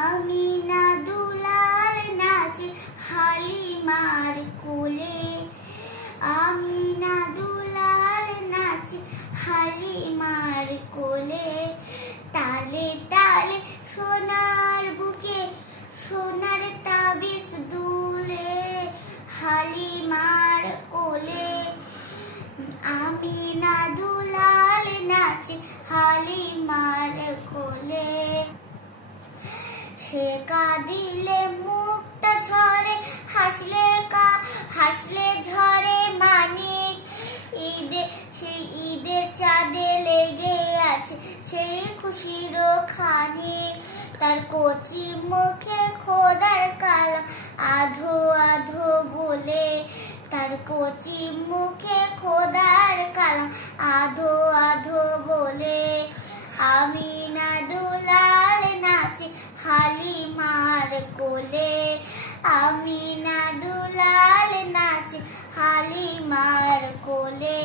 আমিনা দুলাল নাচে হালিমার কোলে, আমিনা দুলাল নাচে হালিমার কোলে। তালে তালে সোনার বুকে সোনার তাবিজ দুলে, হালিমার কোলে। আমিনা দুলাল নাচে হালিমার কোলে। সে কাঁদিলে মুক্তা ঝরে, হাসলে ঝরে মানিক। সেই ঈদের চাঁদে লেগে আছে সেই খুশির খানিক। তার কচি মুখে খোদার কালাম আধো আধো বলে, তার কচি মুখে খোদার কালাম আধো আধো বলে। আমিনা দুলাল নাচে হালিমার কোলে, আমিনা দুলাল নাচে হালিমার কোলে।